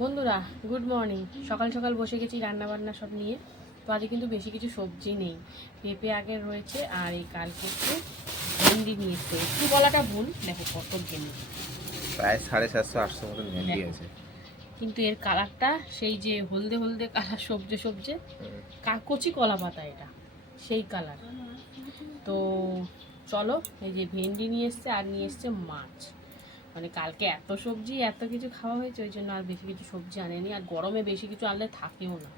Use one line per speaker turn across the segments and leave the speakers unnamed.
বন্ধুরা good morning সকাল সকাল বসে গেছি রান্না বান্না সব নিয়ে। তো আজকে কিন্তু বেশি কিছু সবজি নেই। পেঁপে আগে রয়েছে আর এই কালকে একটু ভেন্ডি নিয়ে এসছে একটু বলাটা ভুল দেখো কত ভেন্ডি
প্রায় সাড়ে সাতশো আটশো মতন ভেন্ডি আছে।
কিন্তু এর কালারটা সেই যে হলদে হলদে কালার সবজে সবজে কা- কচি কলা পাতা এটা সেই কালার। তো চলো এই যে ভেন্ডি নিয়ে এসছে আর নিয়ে এসছে মাছ। মানে কালকে এত সবজি এত কিছু খাওয়া হয়েছে ওই জন্য আর বেশি কিছু সবজি আনেনি। আর গরমে বেশি কিছু আনলে থাকেও না।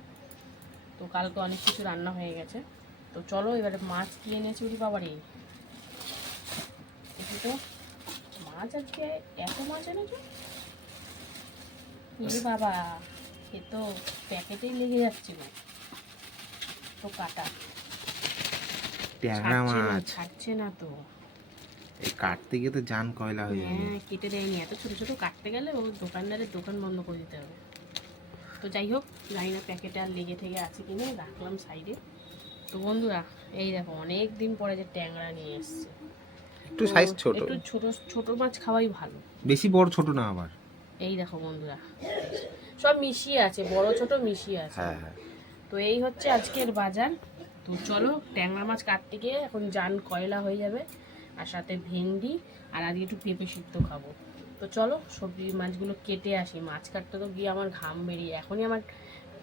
তো কালকে অনেক কিছু রান্না হয়ে গেছে। তো চলো এবারে মাছ কি এনেছি উড়ি বাবারে। তো মাছ আজকে এত মাছ এনেছো? ইরে বাবা এ তো প্যাকেটেই লেগে যাচ্ছে গো। তো কাটা। ছাড়ছে না তো।
এই কাটতে গিয়ে তো জান কয়লা হয়ে যাবে।
হ্যাঁ কেটে দেয়নি। এত ছোট ছোট কাটতে গেলে ও দোকানদারের দোকান বন্ধ করে দিতে হবে। তো যাই হোক জানি না প্যাকেটে আর লেগে থেকে আছে কিনা রাখলাম সাইডে। তো বন্ধুরা এই দেখো অনেক দিন পরে যে ট্যাংরা নিয়ে এসছে।
একটু সাইজ ছোট।
একটু ছোট ছোট মাছ খাওয়াই ভালো।
বেশি বড় ছোট না আবার।
এই দেখো বন্ধুরা সব মিশিয়ে আছে বড় ছোট মিশিয়ে আছে।
হ্যাঁ হ্যাঁ।
তো এই হচ্ছে আজকের বাজার। তো চলো ট্যাংরা মাছ কাটতে গিয়ে এখন জান কয়লা হয়ে যাবে। আর সাথে ভেন্ডি, আর আজকে একটু পেঁপে সিদ্ধ খাব। তো চলো, সবজি মাছগুলো কেটে আসি। মাছ কাটতে তো গিয়ে আমার ঘাম বেরিয়ে এখনই আমার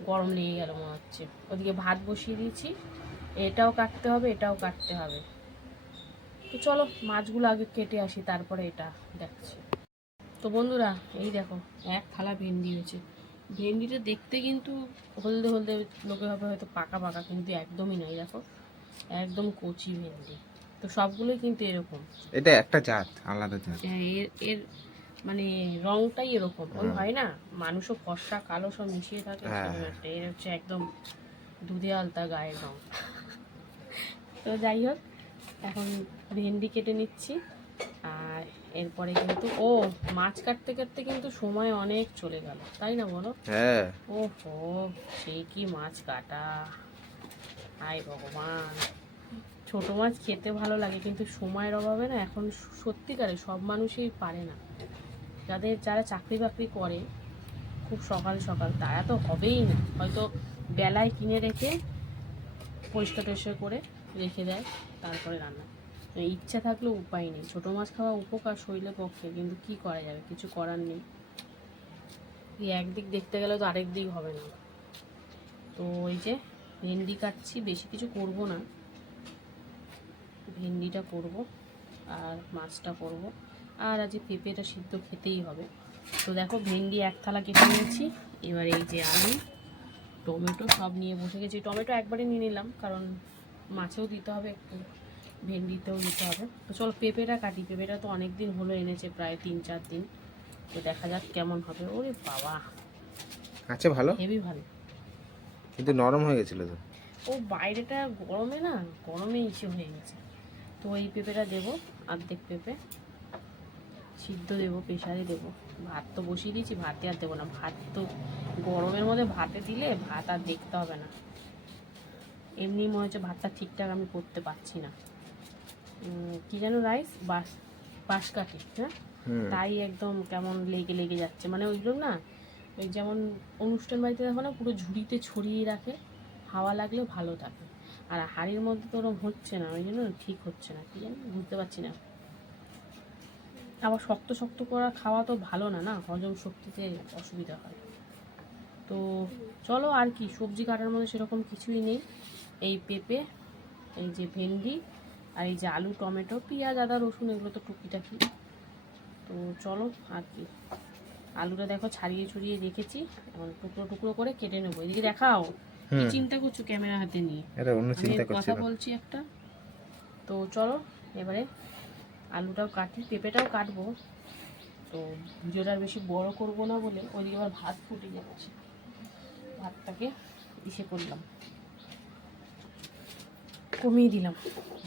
গরম লেগে গেল মনে হচ্ছে। ওদিকে ভাত বসিয়ে দিয়েছি। এটাও কাটতে হবে, এটাও কাটতে হবে। তো চলো, মাছগুলো আগে কেটে আসি, তারপরে এটা দেখছি। তো বন্ধুরা, এই দেখো, এক থালা ভেন্ডি হয়েছে। ভেন্ডিটা দেখতে কিন্তু হলদে হলদে, লোকে হবে হয়তো পাকা পাকা, কিন্তু একদমই নয়। দেখো, একদম কচি ভেন্ডি। তো সবগুলোই কিন্তু এরকম।
এটা একটা জাত আলাদা জাত।
এর এর মানে রংটাই এরকম। ওই হয় না মানুষও ফর্সা কালো সব মিশিয়ে থাকে
হ্যাঁ, হ্যাঁ।
এর হচ্ছে একদম দুধে আলতা গায়ের রং। তো যাই হোক এখন ভেন্ডি কেটে নিচ্ছি। আর এরপরে কিন্তু ও মাছ কাটতে কাটতে কিন্তু সময় অনেক চলে গেল তাই না বলো?
হ্যাঁ।
ওহো সেই কি মাছ কাটা। হায় ভগবান। ছোট মাছ খেতে ভালো লাগে, কিন্তু সময়ের অভাবে না এখন সত্যিকারে সব মানুষই পারে না। যাদের, যারা চাকরি বাকরি করে, খুব সকাল সকাল, তারা তো হবেই না। হয়তো বেলায় কিনে রেখে পরিষ্কার টরিষ্কার করে রেখে দেয়, তারপরে রান্না। ইচ্ছা থাকলেও উপায় নেই। ছোটো মাছ খাওয়া উপকার শরীরের পক্ষে, কিন্তু কি করা যাবে? কিছু করার নেই। একদিক দেখতে গেলে তো আরেক দিক হবে না। তো ওই যে, ভেন্ডি কাটছি, বেশি কিছু করব না। ভেন্ডিটা করব আর মাছটা করব। আর আজ পেঁপেটা সিদ্ধ খেতেই হবে। তো দেখো ভেন্ডি এক থালা কেটে নিয়েছি। এবার এই যে আলু টমেটো সব নিয়ে বসে গেছি। টমেটো একবারে নিয়ে নিলাম কারণ মাছেও দিতে হবে একটু ভেন্ডিতেও দিতে হবে। তো চলো পেঁপেটা কাটি। পেঁপেটা তো অনেক দিন হলো এনেছে প্রায় তিন চার দিন। তো দেখা যাক কেমন হবে। ওরে বাবা!
আছে ভালো?
হেভি ভালো।
কিন্তু নরম হয়ে গেছিল তো।
ও বাইরেটা গরমে না গরমে ইসে হয়ে গেছে। তো এই পেঁপেটা দেবো অর্ধেক পেঁপে। সিদ্ধ দেবো প্রেশারে দেবো। ভাত তো বসিয়ে দিয়েছি ভাতে আর দেবো না। ভাত তো গরমের মধ্যে ভাতে দিলে ভাত আর দেখতে হবে না। এমনি মনে হচ্ছে ভাতটা ঠিকঠাক আমি করতে পারছি না। কি যেন রাইস বাস বাঁশকাঠি হ্যাঁ? তাই একদম কেমন লেগে লেগে যাচ্ছে। মানে ওইগুলো না ওই যেমন অনুষ্ঠান বাড়িতে দেখো না পুরো ঝুড়িতে ছড়িয়ে রাখে। হাওয়া লাগলে ভালো থাকে। আর হাড়ির মধ্যে তো ওরকম হচ্ছে না, ওই জন্য ঠিক হচ্ছে না, কি জানি, বুঝতে পারছি না। আবার শক্ত শক্ত করা খাওয়া তো ভালো না না? হজম শক্তিতে অসুবিধা হয়। তো চলো আর কি, সবজি কাটার মধ্যে সেরকম কিছুই নেই। এই পেঁপে, এই যে ভেন্ডি, আর এই যে আলু, টমেটো, পেঁয়াজ, আদা, রসুন, এগুলো তো টুকিটাকি। তো চলো আর কি। আলুটা দেখো ছাড়িয়ে ছড়িয়ে রেখেছি, এখন টুকরো টুকরো করে কেটে নেব। এদিকে দেখাও। কি চিন্তা করছ ক্যামেরা হাতে নিয়ে?
এটা অন্য চিন্তা করছি
কথা বলছি একটা। তো চলো এবারে আলুটাও কাটি পেঁপেটাও কাটবো। তো ভিডিওটা বেশি বড় করব না বলে ওইদিকে আবার ভাত ফুটে যাচ্ছে ভাতটাকে ইসে করলাম। কমিয়ে দিলাম।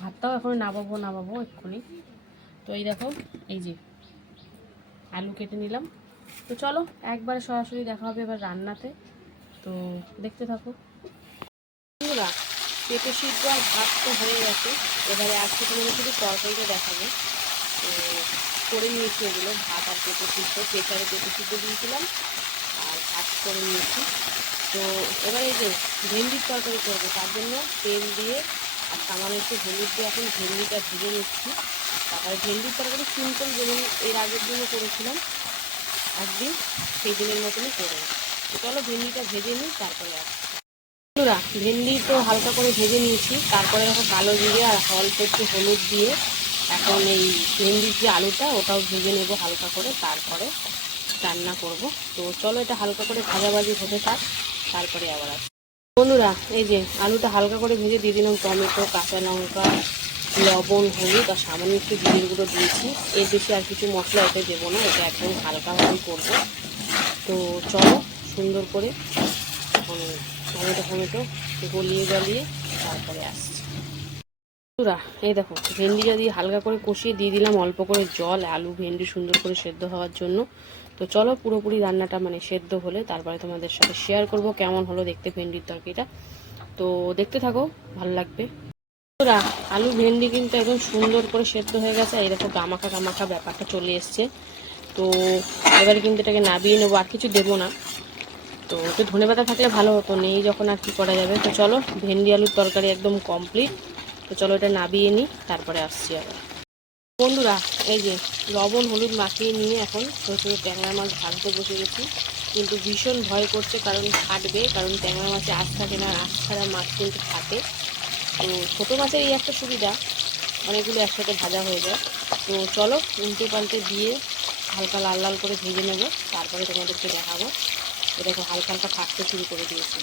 ভাতটাও এখন নামাবো নামাবো এক্ষুনি। তো এই দেখো এই যে আলু কেটে নিলাম। তো চলো একবারে সরাসরি দেখা হবে এবার রান্নাতে। তো দেখতে থাকো। বন্ধুরা, পেঁপে সিদ্ধ আর ভাত তো হয়ে গেছে। এবারে আজকে তোমাদের শুধু তরকারিটা দেখাবো। করে নিয়েছি এগুলো, ভাত আর পেঁপে সিদ্ধ প্রেশারে পেঁপে সিদ্ধ দিয়েছিলাম, আর ভাত করে নিয়েছি। তো এবারে যে ভেন্ডির তরকারি করব, তার জন্য তেল দিয়ে আর সামান্য একটু হলুদ দিয়ে এখন ভেন্ডিটা ভেজে নিচ্ছি। তারপরে ভেন্ডির তরকারি সিম্পল যেমন এর আগের দিনও করেছিলাম, একদিন সেই দিনের মতনই করব চলো ভেন্ডিটা ভেজে নিই, তারপরে আসছি। বন্ধুরা, ভেন্ডি তো হালকা করে ভেজে নিয়েছি, তারপরে দেখো কালো জিরে আর অল্প একটু হলুদ দিয়ে এখন এই ভেন্ডির যে আলুটা, ওটাও ভেজে নেব হালকা করে, তারপরে রান্না করব। তো চলো এটা হালকা করে ভাজাভাজি হতে থাক, তারপরে আবার আসি বন্ধুরা, এই যে আলুটা হালকা করে ভেজে দিয়ে দিলাম, টমেটো, কাঁচা লঙ্কা, লবণ, হলুদ আর সামান্য একটু জিরের দিয়েছি। এর বেশি আর কিছু মশলা এতে দেবো না, এটা একদম হালকাভাবেই করব। তো চলো সুন্দর করে টমেটো টমেটো গলিয়ে গলিয়ে তারপরে আসছি। এই দেখো ভেন্ডিটা দিয়ে হালকা করে কষিয়ে দিয়ে দিলাম, অল্প করে জল, আলু, ভেন্ডি সুন্দর করে সেদ্ধ হওয়ার জন্য। তো চলো পুরোপুরি রান্নাটা মানে সেদ্ধ হলে তারপরে তোমাদের সাথে শেয়ার করব কেমন হলো দেখতে ভেন্ডির তরকারিটা। তো দেখতে থাকো, ভালো লাগবে। বন্ধুরা, আলু, ভেন্ডি কিন্তু একদম সুন্দর করে সেদ্ধ হয়ে গেছে। এই দেখো, গামাখা গামাখা ব্যাপারটা চলে এসছে। তো এবারে কিন্তু এটাকে নাবিয়ে নেব, আর কিছু দেবো না। তো একটু ধনে পাতা থাকলে ভালো হতো, নেই যখন আর কি করা যাবে। তো চলো, ভেন্ডি আলুর তরকারি একদম কমপ্লিট তো চলো এটা নাবিয়ে নিই, তারপরে আসছি আবার। বন্ধুরা, এই যে লবণ, হলুদ মাখিয়ে নিয়ে এখন ছোটো ট্যাংরা মাছ ভাজতে বসে গেছি। কিন্তু ভীষণ ভয় করছে কারণ ফাটবে, কারণ ট্যাংরা মাছে আঁশ থাকে না, আঁশ ছাড়া মাছ কিন্তু ফাটে। তো ছোটো মাছের এই একটা সুবিধা, অনেকগুলো একসাথে ভাজা হয়ে যায়। তো চলো, উল্টে পাল্টে দিয়ে হালকা লাল লাল করে ভেজে নেব, তারপরে তোমাদেরকে দেখাবো। তো দেখো, হালকা হালকা ফাটতে শুরু করে দিয়েছি।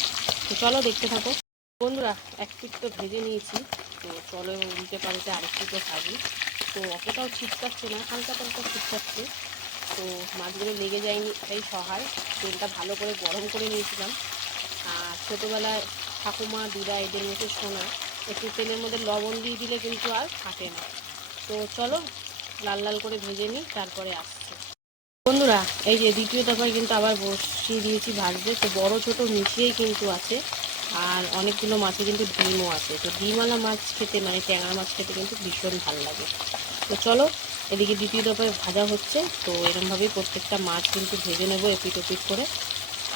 তো চলো দেখতে থাকো। বন্ধুরা, এক তো ভেজে নিয়েছি। তো চলো এবার উল্টে পাল্টে আরেক পিঠে ভাজি। তো অতটাও ছিটকাচ্ছে না, হালকা হালকা ছিটকাচ্ছে তো মাছগুলো লেগে যায়নি এই সহায়। তেলটা ভালো করে গরম করে নিয়েছিলাম। আর ছোটোবেলায় ঠাকুমা, দিদা এদের মতো শোনা একটু তেলের মধ্যে লবণ দিয়ে দিলে কিন্তু আর ফাটে না। তো চলো, লাল লাল করে ভেজে নিই, তারপরে আসছে। বন্ধুরা, এই যে দ্বিতীয় দফায় কিন্তু আবার বসিয়ে দিয়েছি ভাজতে। তো বড় ছোট মিশিয়েই কিন্তু আছে। আর অনেকগুলো মাছে কিন্তু ডিমও আছে। তো ডিমওয়ালা মাছ খেতে মানে ট্যাংরা মাছ খেতে কিন্তু ভীষণ ভালো লাগে। তো চলো, এদিকে দ্বিতীয় দফায় ভাজা হচ্ছে। তো এরমভাবেই প্রত্যেকটা মাছ কিন্তু ভেজে নেব এপিট ওপিট করে।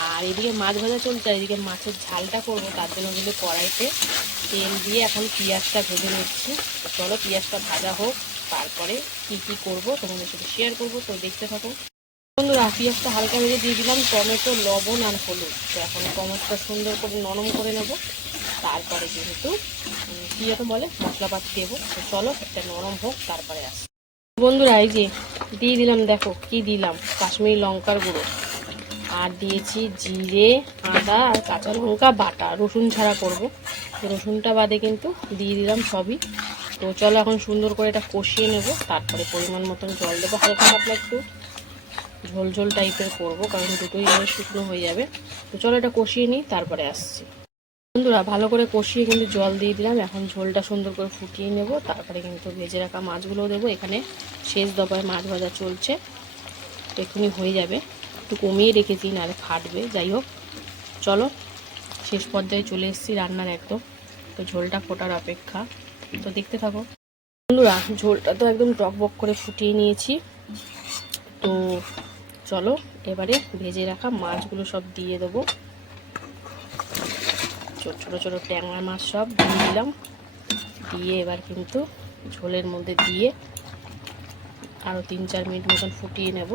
আর এদিকে মাছ ভাজা চলছে এদিকে মাছের ঝালটা করব, তার জন্য কিন্তু কড়াইতে তেল দিয়ে এখন পেঁয়াজটা ভেজে নিচ্ছি। চলো, পেঁয়াজটা ভাজা হোক, তারপরে কী কী করব তোমাদের সাথে শেয়ার করব। তো দেখতে থাকো। বন্ধুরা পেঁয়াজটা হালকা ভেজে দিয়ে দিলাম টমেটো, লবণ আর হলুদ। তো এখন টমেটোটা সুন্দর করে নরম করে নেব। তারপরে যেহেতু কি যেন বলে, মশলাপাতি দেবো। তো চলো, একটা নরম হোক, তারপরে আস। বন্ধুরা, এই যে দিয়ে দিলাম, দেখো কি দিলাম? কাশ্মীরি লঙ্কার গুঁড়ো। আর দিয়েছি জিরে, আদা আর কাঁচা লঙ্কা বাটা। রসুন ছাড়া করব। রসুনটা বাদে কিন্তু দিয়ে দিলাম সবই। তো চলো, এখন সুন্দর করে এটা কষিয়ে নেব। তারপরে পরিমাণ মতন জল দেবো হালকা পাতলা একটু। ঝোল ঝোল টাইপের করব, কারণ দুটোই এবার শুকনো হয়ে যাবে। তো চলো এটা কষিয়ে নিই, তারপরে আসছি। বন্ধুরা, ভালো করে কষিয়ে কিন্তু জল দিয়ে দিলাম। এখন ঝোলটা সুন্দর করে ফুটিয়ে নেব, তারপরে কিন্তু ভেজে রাখা মাছগুলো দেবো। এখানে শেষ দফায় মাছ ভাজা চলছে। এক্ষুনি হয়ে যাবে। একটু কমিয়ে রেখেছি, নাহলে ফাটবে। যাই হোক, চলো, শেষ পর্যায়ে চলে এসেছি রান্নার একদম। তো ঝোলটা ফোটার অপেক্ষা। তো দেখতে থাকো। বন্ধুরা, ঝোলটা তো একদম টক টকবক করে ফুটিয়ে নিয়েছি। তো চলো, এবারে ভেজে রাখা মাছগুলো সব দিয়ে দেবো। ছোট, ছোটো ছোটো ট্যাংরা মাছ সব দিয়ে দিলাম। দিয়ে এবার কিন্তু ঝোলের মধ্যে দিয়ে আরও তিন, চার মিনিট মতন ফুটিয়ে নেব।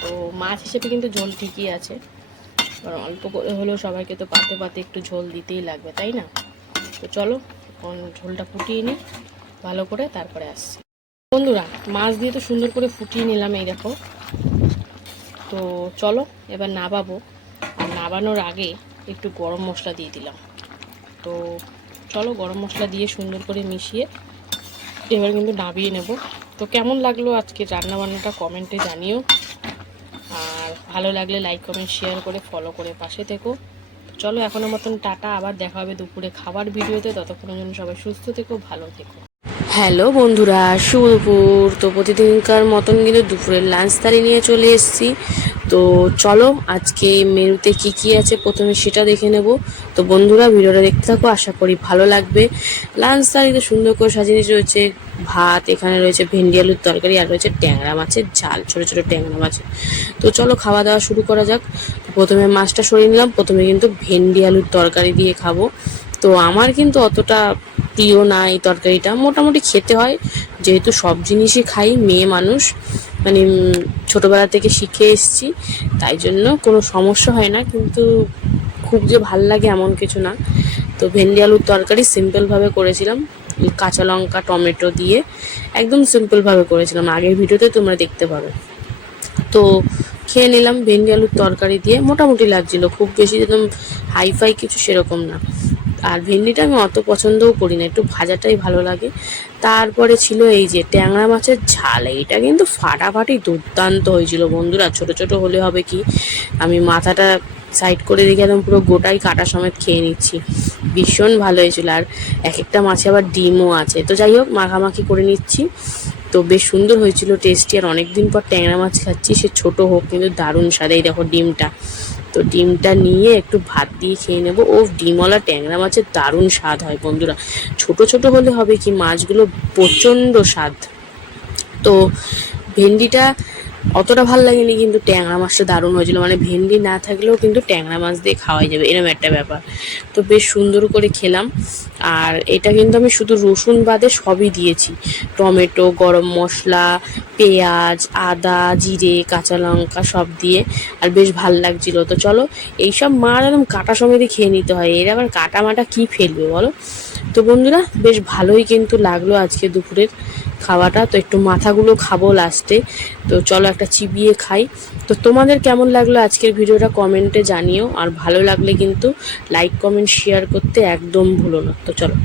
তো মাছ হিসেবে কিন্তু ঝোল ঠিকই আছে। কারণ অল্প করে হলেও সবাইকে তো পাতে পাতে একটু ঝোল দিতেই লাগবে, তাই না? তো চলো ঝোলটা ফুটিয়ে নিই, ভালো করে তারপরে আসছি। বন্ধুরা, মাছ দিয়ে তো সুন্দর করে ফুটিয়ে নিলাম এই দেখো। তো চলো, এবার নাবাবো। আর নাবানোর আগে একটু গরম মশলা দিয়ে দিলাম। তো চলো, গরম মশলা দিয়ে সুন্দর করে মিশিয়ে এবার কিন্তু নাবিয়ে নেব। তো কেমন লাগল আজকে রান্না বান্নাটা কমেন্টে জানিও। আর ভালো লাগলে লাইক, কমেন্ট, শেয়ার করে ফলো করে পাশে থেকো। চলো এখনও মতন টাটা। আবার দেখা হবে দুপুরে খাবার ভিডিওতে। ততক্ষণের জন্য সবাই সুস্থ থেকো, ভালো থেকো। হ্যালো বন্ধুরা, শুভ দুপুর। তো প্রতিদিনকার মতন কিন্তু দুপুরের লাঞ্চ থালি নিয়ে চলে এসেছি। তো চলো আজকে মেনুতে কি কি আছে প্রথমে সেটা দেখে নেব। তো বন্ধুরা, ভিডিওটা দেখতে থাকো, আশা করি ভালো লাগবে। লাঞ্চ থালিতে সুন্দর করে সাজিয়ে রয়েছে ভাত, এখানে রয়েছে ভেন্ডি আলুর তরকারি, আর রয়েছে ট্যাংরা মাছের ঝাল, ছোট ছোট ট্যাংরা মাছের। তো চলো খাওয়া দাওয়া শুরু করা যাক। প্রথমে মাছটা সরিয়ে নিলাম, প্রথমে কিন্তু ভেন্ডি আলুর তরকারি দিয়ে খাব। তো আমার কিন্তু অতটা প্রিয় না এই তরকারিটা। মোটামুটি খেতে হয়, যেহেতু সব জিনিসই খাই, মেয়ে মানুষ মানে ছোটবেলা থেকে শিখে এসেছি, তাই জন্য কোনো সমস্যা হয় না, কিন্তু খুব যে ভালো লাগে এমন কিছু না। তো ভেন্ডি আলুর তরকারি সিম্পলভাবে করেছিলাম, কাঁচা লঙ্কা, টমেটো দিয়ে একদম সিম্পলভাবে করেছিলাম। আগের ভিডিওতে তোমরা দেখতে পাবে তো খেয়ে নিলাম, ভেন্ডি আলুর তরকারি দিয়ে। মোটামুটি লাগছিল, খুব বেশি একদম হাই ফাই কিছু সেরকম না। আর ভেন্ডিটা আমি অত পছন্দও করি না, একটু ভাজাটাই ভালো লাগে। তারপরে ছিল এই যে ট্যাংরা মাছের ঝাল, এইটা কিন্তু ফাটাফাটি দুর্দান্ত হয়েছিল বন্ধুরা, ছোট ছোট হলে হবে কি? আমি মাথাটা সাইড করে রেখে একদম পুরো গোটাই কাটা সমেত খেয়ে নিচ্ছি। ভীষণ ভালো হয়েছিল, আর এক একটা মাছে আবার ডিমও আছে। তো যাই হোক, মাখামাখি করে নিচ্ছি। তো বেশ সুন্দর হয়েছিল টেস্টি আর অনেকদিন পর ট্যাংরা মাছ খাচ্ছি, সে ছোট হোক, কিন্তু দারুণ স্বাদ। এই দেখো ডিমটা। তো ডিমটা নিয়ে একটু ভাত দিয়ে খেয়ে নেব। ও ডিমওয়ালা ট্যাংরা মাছের দারুণ স্বাদ হয় বন্ধুরা। ছোট ছোট হলে হবে কি মাছগুলো প্রচণ্ড স্বাদ। তো ভেন্ডিটা অতটা ভালো লাগেনি কিন্তু ট্যাংরা মাছটা দারুণ হয়েছিল। মানে ভেন্ডি না থাকলেও কিন্তু ট্যাংরা মাছ দিয়ে খাওয়াই যাবে এরকম একটা ব্যাপার। তো বেশ সুন্দর করে খেলাম। আর এটা কিন্তু আমি শুধু রসুন বাদে সবই দিয়েছি। টমেটো, গরম মশলা, পেঁয়াজ, আদা, জিরে, কাঁচা লঙ্কা সব দিয়ে। আর বেশ ভালো লাগছিল। তো চলো, এইসব মাছ একদম কাটা সমেতই খেয়ে নিতে হয়। এর আবার কাটা মাটা কী ফেলবে বলো? তো বন্ধুরা, বেশ ভালোই কিন্তু লাগল আজকে দুপুরের খাওয়াটা। তো একটু মাথাগুলো খাব লাস্টে তো চলো একটা চিবিয়ে খাই। তো তোমাদের কেমন লাগল আজকের ভিডিওটা কমেন্টে জানিও। আর ভালো লাগলে কিন্তু লাইক কমেন্ট শেয়ার করতে একদম ভুলো না। তো চলো